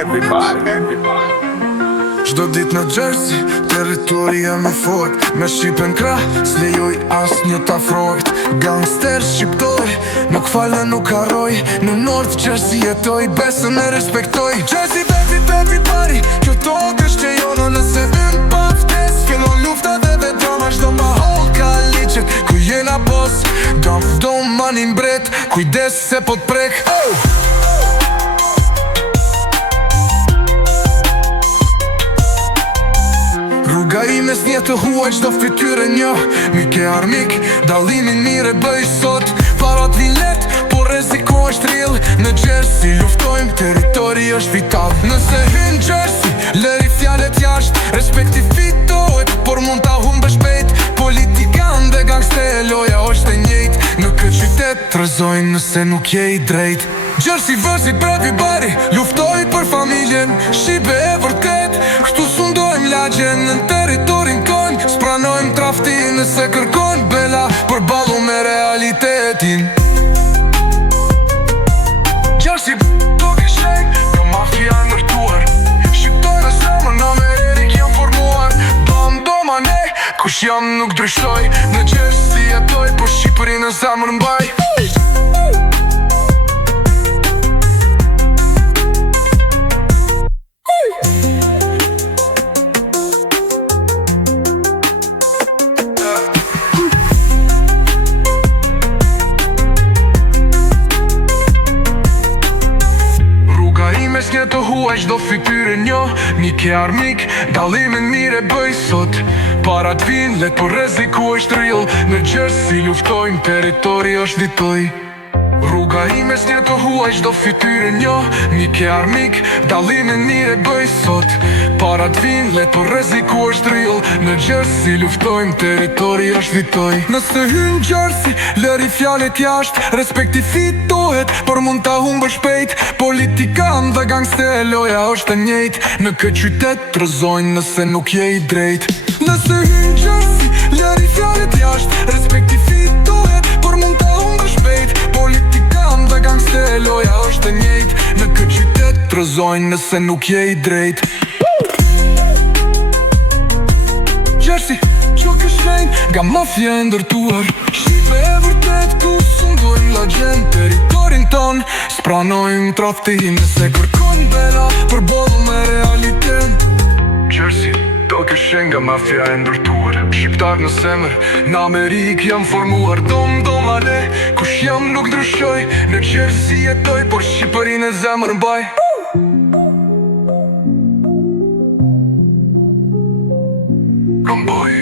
everybody. Çdo dit në Jersey, territoria më fort. Me Shqipen krah, s'lejoj as një t'afrojt. Gangster shqiptoj, nuk falë nuk harroj. Në North Jersey jetoj, besën e respektoj. Jersey everybody, kjo tokë është që jono. Nëse vën pa ftes, fillon lufta dhe drama. Çdo mahol ka ligjet, ku jena boss. Do manin mbret, kujdes se po t'prek. Rruga ime s'nje të huaj qdo fytyre një. Mike armik, dalimin mire bëj sot. Parat vin let, po reziko është real. Në Jersey luftojmë, territori është vital. Nëse hyn Jersey, lëri fjallet jasht. Respekti fitohet, por mund ta humbe shpejt. Politikan dhe gangster, loja është e njejt. Në këtë qytet trëzojnë nëse nuk je i drejt. Jersey vs everybody, luftoj për familjen. Shqipe e vërtet, këtu sundojmë lagjen. Në teritorin ton, s'pranojmë traftin. Nëse kërkojnë bela, përballu me realitetin. Jersey tok e shenj, nga mafia ndërtuar. Shqiptoj në zemër, në Amerik jam formuar. Bando ma ne, kush jam nuk ndryshoj. Në Jersey jetoj, por Shqipëri në zemër mbaj. S'nje të huaj qdo fytyre një. Mike armik, dalimin mire bëj sot. Parat vin, let po reziku është real. Në Jersey luftojmë, territori është vitoj. Rruga ime s'nje të huaj qdo fytyre një. Mike armik, dalimin mire bëj sot. Parat vin, let po reziku është real. Në Jersey luftojmë, territori është vitoj. Nëse hyn Jersey, lëri fjallet jasht. Respekti fitohet, por mund ta humbë shpejt. Politikan dhe gangster, loja është e njejt. Në këtë qytet trëzojnë nëse nuk je i drejt. Nëse hyn Jersey, lëri fjallet jasht. Respekti fitohet, por mund ta humbë shpejt. Politikan dhe gangster, loja është e njejt. Në këtë qytet trëzojnë nëse nuk je i drejt. Jersey, qok e shenj, nga mafia e ndërtuar. Shqipe e vërtet, ku sundojnë lagjen. Teritorin ton, s'pranojmë traftin. Nëse kërkojnë bela, përballu me realitet. Jersey, qok e shenj, nga mafia e ndërtuar. Shqiptar në semër, në Amerik jam formuar. Dom ale, kush jam nuk ndryshoj. Në Jersey jetoj, por Shqipërin e zemër mbaj. Boy.